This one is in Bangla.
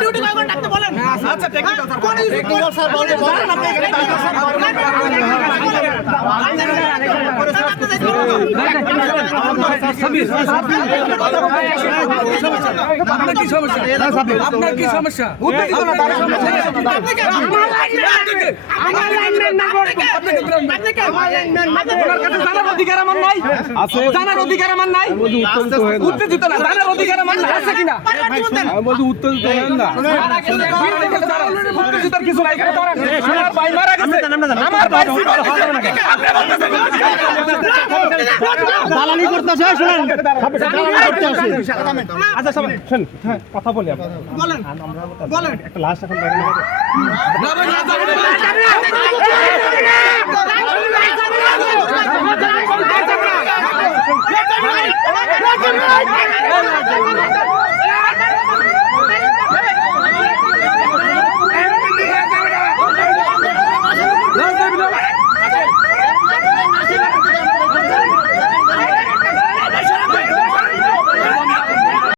ডিউটি কয় ঘন্টা রাখতে বলেন। আচ্ছা টেকনিক্যাল স্যার বলতে বলেন আপনি এখানে দায়িত্ব স্যার আপনার কি সমস্যা? আপনার কি সমস্যা? উত্তেজিত না, আমার লাইনম্যান না বলবো। ওনার কাছে জানার অধিকার আমার নাই। জানার অধিকার আমার নাই। উত্তেজিত না, জানার অধিকার আমার নাই। আছে কিনা? উত্তেজিত উত্তেজিত কিছু নাই। এখানে দাঁড়ান। আমার ভাই মারা গেছে। আমার ভাই দালালি করতেছে শুনেন দালালি করতেছে আচ্ছা সবাই শুন কথা বলি আপনারা বলেন বলেন একটা লাস্ট এখন বাইরে নিয়ে না